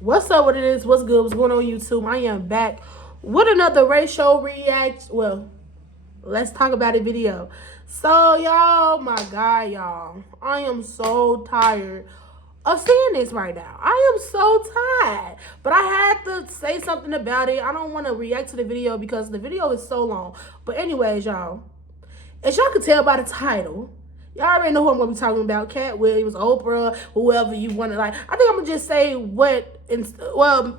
What's up? What it is? What's good? What's going on YouTube? I am back with another ratio react. Well, let's talk about it video. So y'all, my God, y'all, I am so tired of seeing this right now. I am so tired, but I had to say something about it. I don't want to react to the video because the video is so long. But anyways, y'all, as y'all can tell by the title, y'all already know who I'm going to be talking about. Katt Williams, Oprah, whoever you want to like. I think I'm going to just say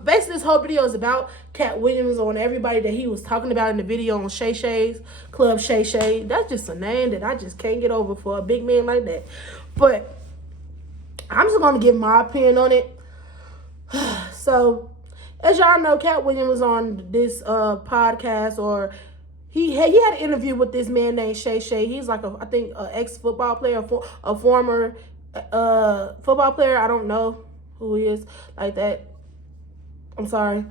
basically this whole video is about Katt Williams on everybody that he was talking about in the video on Shay Shay's Club Shay Shay. That's just a name that I just can't get over for a big man like that. But I'm just going to give my opinion on it. So, as y'all know, Katt Williams was on this podcast, or he had an interview with this man named Shay Shay. He's like I think an ex-football player, a former football player. I don't know who he is like that. I'm sorry.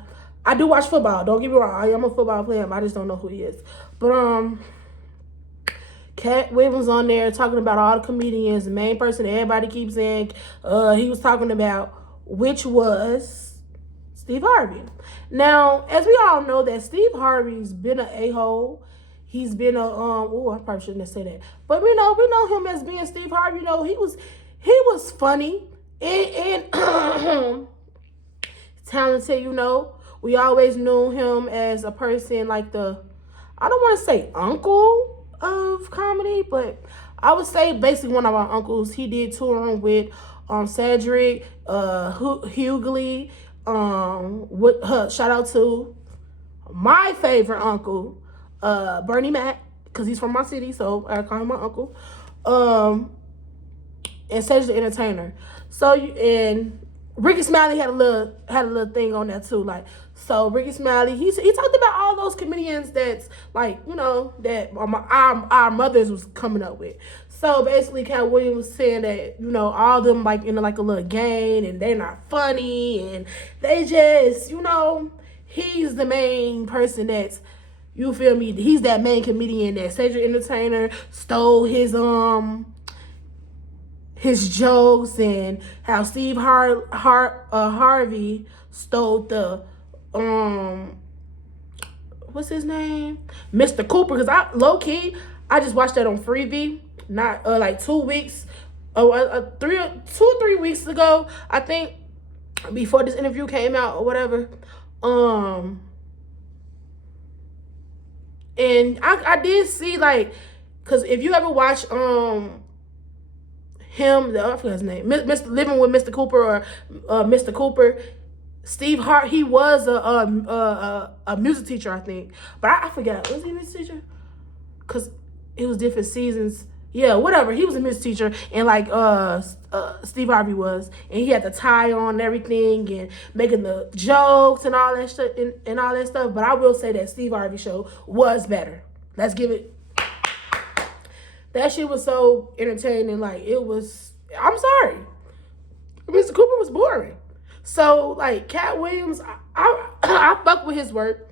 I do watch football. Don't get me wrong. I am a football player, but I just don't know who he is. But Katt Williams on there talking about all the comedians. The main person that everybody keeps saying he was talking about, which was Steve Harvey. Now, as we all know, that Steve Harvey's been an a-hole. He's been a I probably shouldn't have said that, but we know him as being Steve Harvey. You know, he was funny and talented. You know, we always knew him as a person like I don't want to say uncle of comedy, but I would say basically one of our uncles. He did touring with Cedric, Hughley. Shout out to my favorite uncle, Bernie Mac, because he's from my city, so I call him my uncle. And Cedric the Entertainer. So and Ricky Smiley had a little thing on that too. Like, so Ricky Smiley, he talked about all those comedians that's like, you know, that our mothers was coming up with. So basically, Katt Williams was saying that, you know, all of them like in like a little gang and they're not funny and they just, you know, he's the main person that's, you feel me? He's that main comedian that Cedric Entertainer stole his jokes, and how Steve Harvey stole the what's his name, Mr. Cooper. Because I just watched that on Freebie not like 2 weeks, 2 or 3 weeks ago, I think, before this interview came out or whatever. And I did see, like, because if you ever watch him, I forgot his name, Mr. Living with Mr. Cooper, or Mr. Cooper, Steve Hart, he was a music teacher, I think. But I forgot, was he a music teacher? Because it was different seasons. Yeah, whatever. He was a music teacher, and like Steve Harvey was, and he had the tie on and everything, and making the jokes and all that shit and all that stuff. But I will say that Steve Harvey show was better. Let's give it. That shit was so entertaining. Like, it was. I'm sorry, Mr. Cooper was boring. So like Katt Williams, I fuck with his work,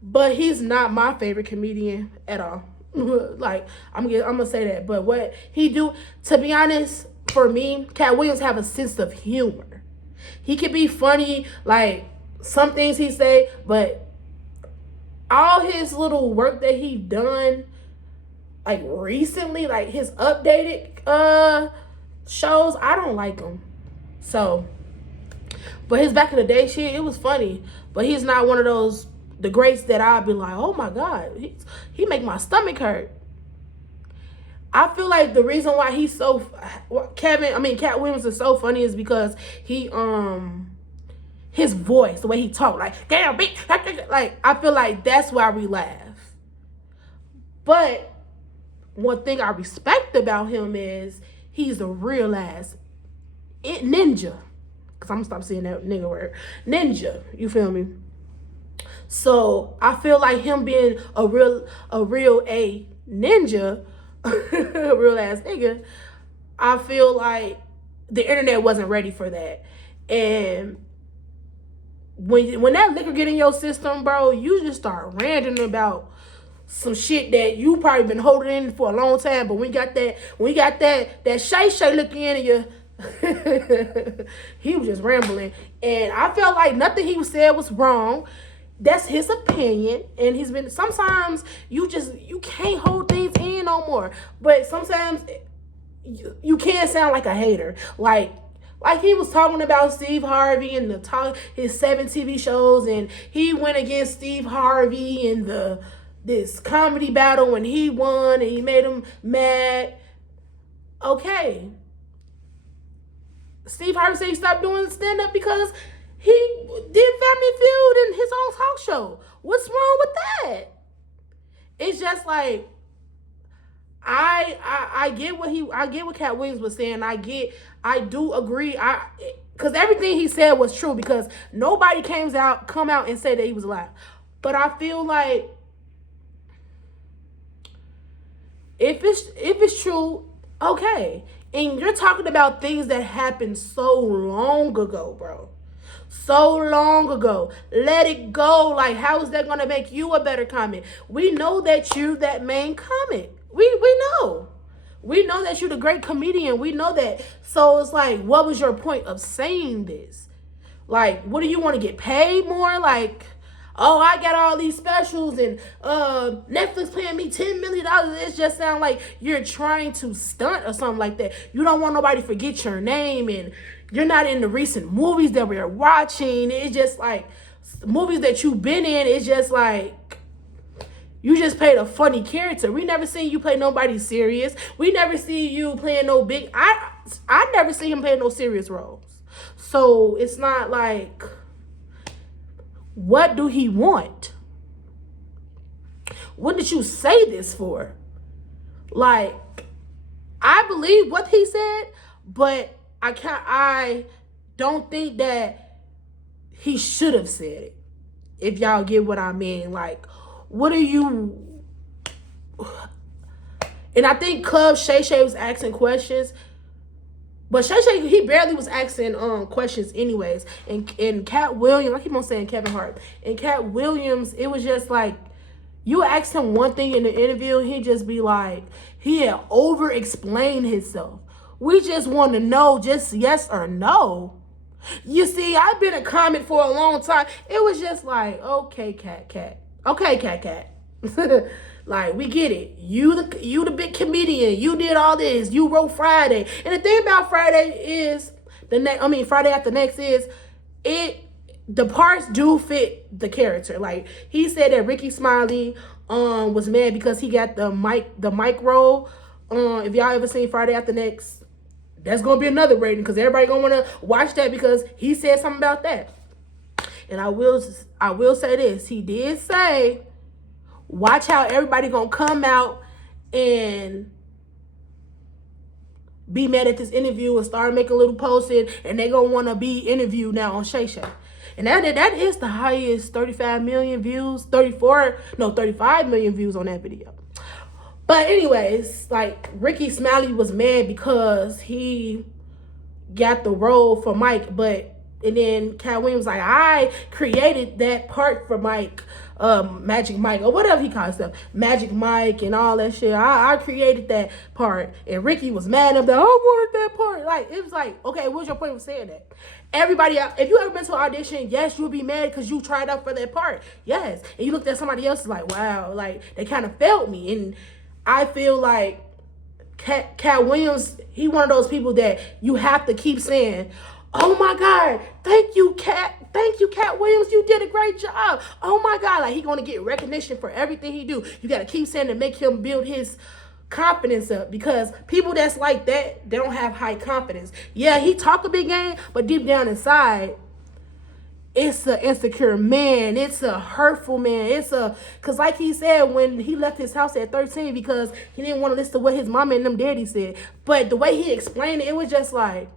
but he's not my favorite comedian at all. Like, I'm gonna say that. But what he do, to be honest, for me, Katt Williams have a sense of humor. He can be funny, like some things he say, but all his little work that he done, like recently, like his updated shows, I don't like them. So, but his back in the day shit, it was funny. But he's not one of those the greats that I'd be like, oh my God, he make my stomach hurt. I feel like the reason why he's so Katt Williams is so funny is because he his voice, the way he talk, like damn bitch, like I feel like that's why we laugh. But one thing I respect about him is he's a real ass ninja. Cause I'm gonna stop saying that nigga word. Ninja, you feel me? So I feel like him being a real ninja, a real ass nigga, I feel like the internet wasn't ready for that. And when that liquor get in your system, bro, you just start ranting about some shit that you probably been holding in for a long time. But when you got that Shay Shay looking in you, He was just rambling, and I felt like nothing he said was wrong. That's his opinion, and he's been. Sometimes you can't hold things in no more. But sometimes you can't sound like a hater, like he was talking about Steve Harvey and his 7 TV shows, and he went against Steve Harvey in this comedy battle, and he won, and he made him mad. Okay, Steve Harvey said he stopped doing stand up because he did Family Feud in his own talk show. What's wrong with that? It's just like I get what Katt Williams was saying. I do agree. Because everything he said was true, because nobody come out and said that he was alive. But I feel like if it's true, okay. And you're talking about things that happened so long ago, bro. So long ago. Let it go. Like, how is that gonna make you a better comic? We know that you're that main comic. We know. We know that you're the great comedian. We know that. So it's like, what was your point of saying this? Like, what do you want to get paid more? Like, oh, I got all these specials and Netflix paying me $10 million. It just sounds like you're trying to stunt or something like that. You don't want nobody to forget your name, and you're not in the recent movies that we're watching. It's just like movies that you've been in. It's just like you just played a funny character. We never seen you play nobody serious. We never see you playing no big. I never see him playing no serious roles. So it's not like, what do he want? What did you say this for? Like, I believe what he said, but I don't think that he should have said it. If y'all get what I mean. Like, what are you? And I think Club Shay Shay was asking questions, but Shay Shay, he barely was asking questions anyways. And Katt Williams, I keep on saying Kevin Hart. And Katt Williams, it was just like, you asked him one thing in the interview, he'd just be like, he had over-explained himself. We just want to know just yes or no. You see, I've been a comic for a long time. It was just like, okay, Katt. Okay, Katt. Like, we get it. You the big comedian. You did all this. You wrote Friday. And the thing about Friday is Friday After Next is the parts do fit the character. Like, he said that Ricky Smiley was mad because he got the mic role. If y'all ever seen Friday After Next, that's gonna be another rating, because everybody gonna wanna watch that because he said something about that. And I will say this. He did say, watch how everybody gonna come out and be mad at this interview and start making little posts, and they gonna wanna be interviewed now on Shay Shay. And that is the highest 35 million views, 35 million views on that video. But anyways, like, Ricky Smiley was mad because he got the role for Mike, and then Katt Williams was like, I created that part for Mike, Magic Mike, or whatever he calls himself, Magic Mike and all that shit. I created that part. And Ricky was mad at that. I wanted that part. Like, it was like, okay, what's your point of saying that? Everybody, if you ever been to an audition, yes, you'll be mad because you tried out for that part. Yes. And you looked at somebody else, like, wow, like, they kind of felt me. And I feel like Katt Williams, he one of those people that you have to keep saying, oh my God, thank you, Katt. Thank you, Katt Williams. You did a great job. Oh my God, like, he gonna get recognition for everything he do. You gotta keep saying to make him build his confidence up, because people that's like that, they don't have high confidence. Yeah, he talk a big game, but deep down inside, it's an insecure man. It's a hurtful man. Because like he said, when he left his house at 13 because he didn't want to listen to what his mama and them daddy said. But the way he explained it, it was just like,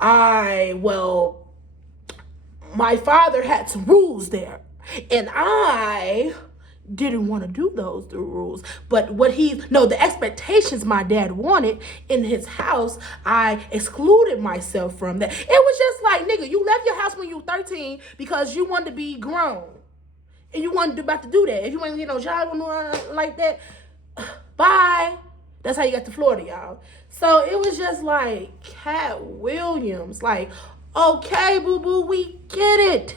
my father had some rules there, and I didn't want to do the rules. But the expectations my dad wanted in his house, I excluded myself from that. It was just like, nigga, you left your house when you were 13 because you wanted to be grown. And you wasn't about to do that. If you ain't get no job or like that, bye. That's how you got to Florida, y'all. So it was just like Katt Williams, like, okay, boo boo, we get it.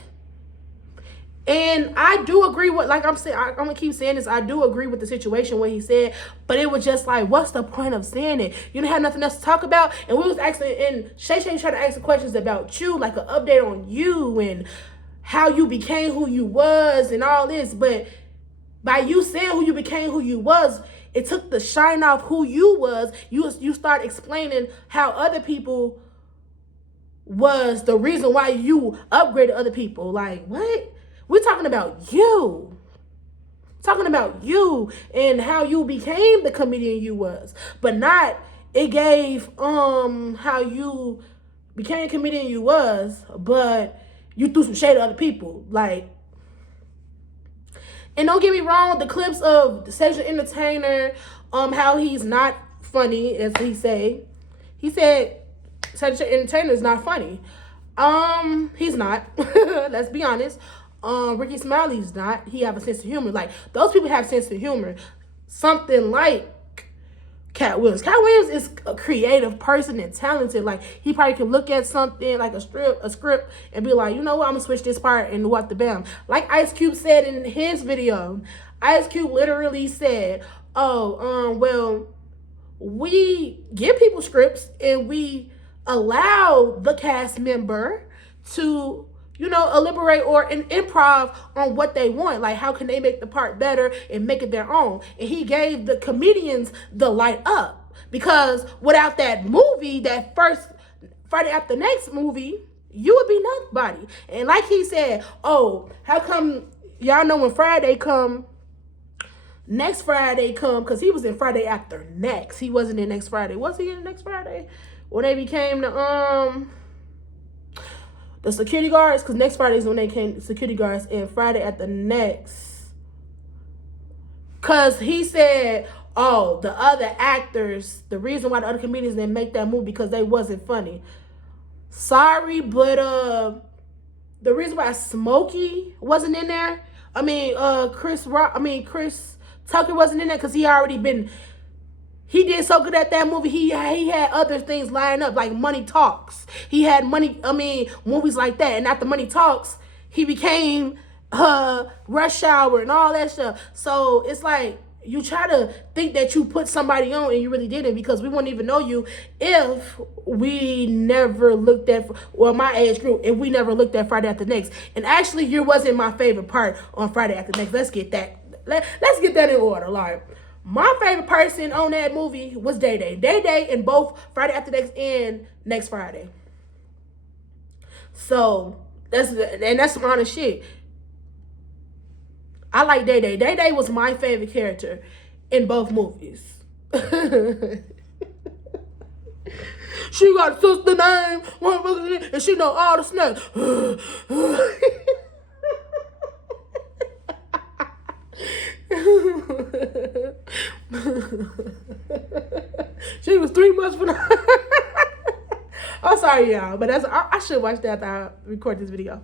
And I do agree with, like I'm saying, I'm gonna keep saying this. I do agree with the situation what he said, but it was just like, what's the point of saying it? You didn't have nothing else to talk about, and we was asking, and Shay Shay tried to ask the questions about you, like an update on you and how you became who you was and all this. But by you saying who you became, who you was, it took the shine off who you was. You start explaining how other people was the reason why you upgraded other people. Like, what? We're talking about you. Talking about you and how you became the comedian you was. But not, it gave how you became the comedian you was, but you threw some shade at other people. Like, and don't get me wrong, the clips of the Cedric Entertainer, how he's not funny, as he said. He said Cedric Entertainer is not funny. He's not. Let's be honest. Ricky Smiley's not. He have a sense of humor. Like, those people have sense of humor. Something like Katt Williams. Katt Williams is a creative person and talented. Like, he probably can look at something like a script and be like, you know what, I'm gonna switch this part and what the bam. Like Ice Cube said in his video. Ice Cube literally said, oh, well, we give people scripts and we allow the cast member to, you know, elaborate or an improv on what they want. Like, how can they make the part better and make it their own? And he gave the comedians the light up, because without that movie, that first Friday After Next movie, you would be nobody. And like he said, oh, how come y'all know when Friday come, next Friday come, because he was in Friday After Next. He wasn't in Next Friday. Was he in Next Friday? When they became the security guards, because next Friday is when they came security guards, and Friday After Next. Because he said, oh, the other actors, the reason why the other comedians didn't make that movie because they wasn't funny. Sorry, but the reason why Smokey wasn't in there, Chris Tucker wasn't in there because he did so good at that movie. He had other things lined up, like Money Talks. He had movies like that. And after Money Talks, he became Rush Hour and all that stuff. So it's like, you try to think that you put somebody on and you really didn't, because we wouldn't even know you if we never looked at, well, my age group, if we never looked at Friday After Next. And actually, you wasn't my favorite part on Friday After Next. Let's get that in order. Like, my favorite person on that movie was Day Day. Day Day in both Friday After Next and Next Friday. So, that's some honest shit. I like Day Day. Day Day was my favorite character in both movies. She got a sister name, and she know all the snacks. She was 3 months from now. I'm sorry, y'all, but I should watch that after I record this video.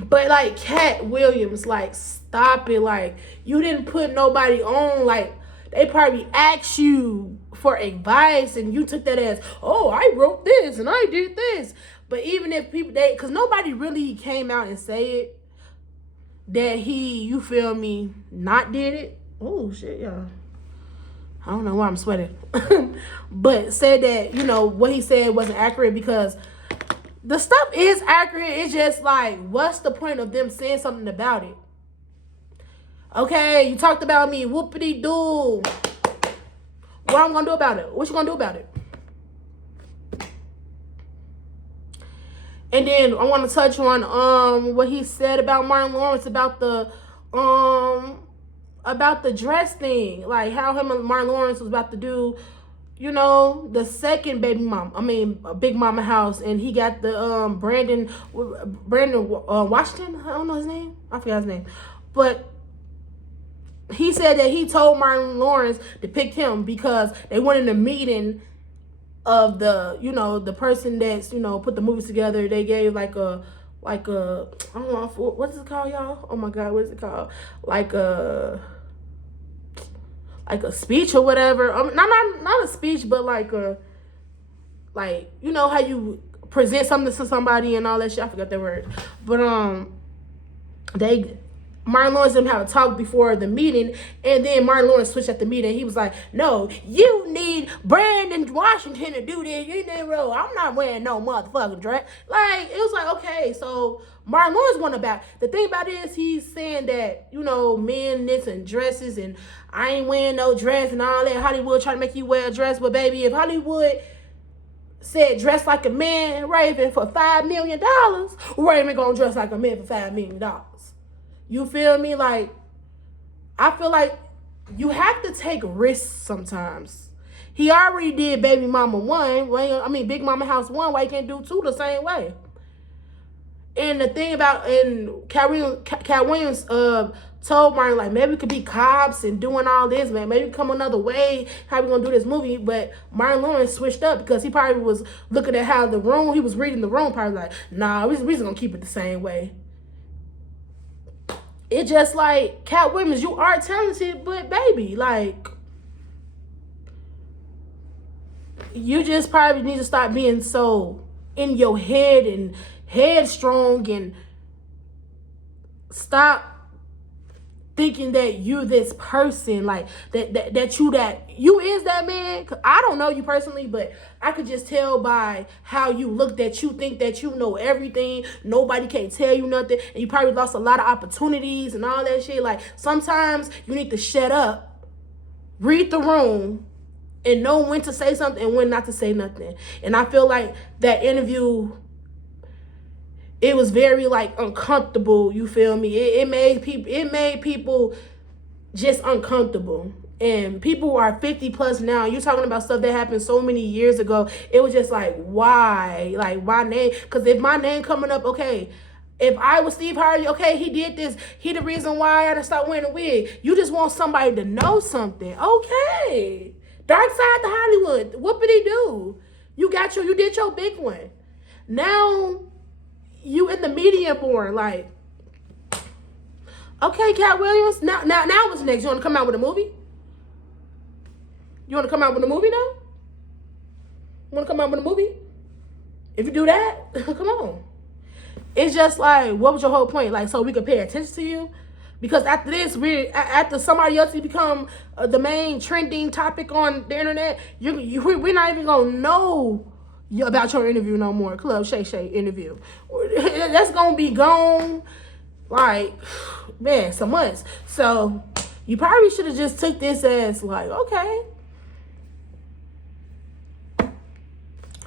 But like Katt Williams, like, stop it. Like, you didn't put nobody on. Like, they probably asked you for advice and you took that as, oh, I wrote this and I did this. But even if people, because nobody really came out and said that he, you feel me, not did it. Oh shit, y'all. I don't know why I'm sweating. But said that, you know, what he said wasn't accurate, because the stuff is accurate. It's just like, what's the point of them saying something about it? Okay, you talked about me. Whoopity-doo. What I'm going to do about it? What you going to do about it? And then I want to touch on what he said about Martin Lawrence about the dress thing. Like, how him and Martin Lawrence was about to do, you know, the second Big Mama house, and he got the Brandon Washington. I don't know his name. I forgot his name, but he said that he told Martin Lawrence to pick him because they went in a meeting of the, you know, the person that's, you know, put the movies together. They gave like a I don't know, what is it called, y'all? Oh my God, what is it called? Like a speech or whatever. Not a speech, but like you know how you present something to somebody and all that shit. I forgot that word. But Martin Lawrence and them have a talk before the meeting, and then Martin Lawrence switched at the meeting. He was like, "No, you need Brandon Washington to do this. You need roll. I'm not wearing no motherfucking dress." Like, it was like, okay, so Martin Lawrence won about. The thing about it is he's saying that, you know, men knitting dresses and I ain't wearing no dress and all that. Hollywood trying to make you wear a dress, but baby, if Hollywood said dress like a man, Raven, for $5 million, Raven gonna dress like a man for $5 million. You feel me? Like, I feel like you have to take risks sometimes. He already did Baby Mama 1. Big Mama House 1. Why he can't do 2 the same way? And the thing about, Katt Williams told Martin, like, maybe we could be cops and doing all this, man. Maybe come another way. How we gonna do this movie? But Martin Lawrence switched up because he probably was looking at how he was reading the room, probably like, nah, we just gonna keep it the same way. It's just like, Katt Williams, you are talented, but baby, like, you just probably need to stop being so in your head and headstrong and stop thinking that you this person, like that you is that man. I don't know you personally, but I could just tell by how you look that you think that you know everything. Nobody can't tell you nothing, and you probably lost a lot of opportunities and all that shit. Like, sometimes you need to shut up, read the room, and know when to say something and when not to say nothing. And I feel like that interview, it was very, like, uncomfortable. You feel me? It made people just uncomfortable. And people who are 50 plus now, you're talking about stuff that happened so many years ago. It was just like, why? Like, my name? Because if my name coming up, okay, if I was Steve Harvey, okay, he did this. He the reason why I had to stop wearing a wig. You just want somebody to know something. Okay. Dark side to Hollywood. What did he do? You did your big one. Now you in the media more, like, okay, Katt Williams, now what's next? You want to come out with a movie? You want to come out with a movie now? You want to come out with a movie? If you do that, come on. It's just like, what was your whole point? Like, so we could pay attention to you? Because after this, after somebody else become the main trending topic on the internet, we're not even gonna know about your interview no more. Club Shay Shay interview. That's gonna be gone, like, man, some months. So you probably should have just took this as like, okay,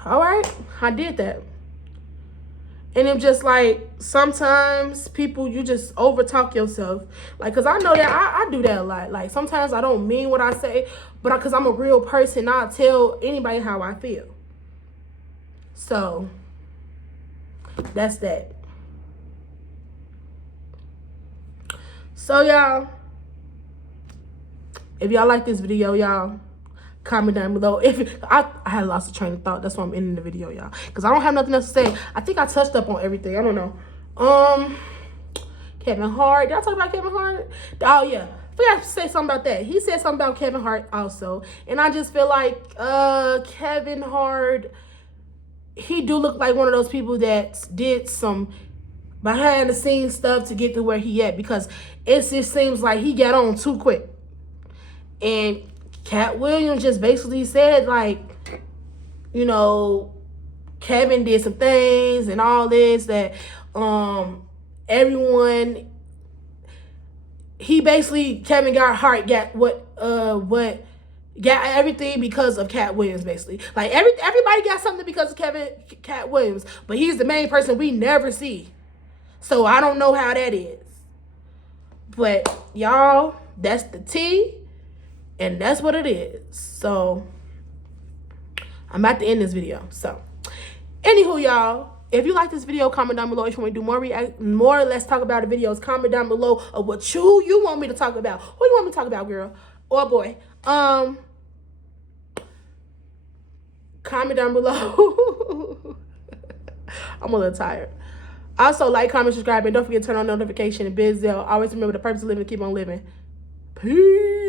all right, I did that. And it's just like, sometimes people, you just overtalk yourself. Like, because I know that I do that a lot. Like, sometimes I don't mean what I say, but because I'm a real person, I'll tell anybody how I feel. So, that's that. So, y'all, if y'all like this video, y'all, comment down below. If I had lost a train of thought, that's why I'm ending the video, y'all, because I don't have nothing else to say. I think I touched up on everything. I don't know. Kevin Hart. Did I talk about Kevin Hart? Oh yeah, I forgot to say something about that. He said something about Kevin Hart also, and I just feel like Kevin Hart, he do look like one of those people that did some behind the scenes stuff to get to where he at, because it just seems like he got on too quick. And Katt Williams just basically said, like, you know, Kevin did some things and all this that everyone, Kevin Hart got got everything because of Katt Williams, basically. Like, everybody got something because of Katt Williams, but he's the main person we never see. So I don't know how that is. But y'all, that's the tea. And that's what it is. So I'm about to end this video. So anywho, y'all, if you like this video, comment down below. If you want to do more Let's Talk About It videos, comment down below of what you want me to talk about. Who you want me to talk about, girl or boy? Comment down below. I'm a little tired. Also, like, comment, subscribe, and don't forget to turn on notification and biz. Always remember the purpose of living, keep on living. Peace.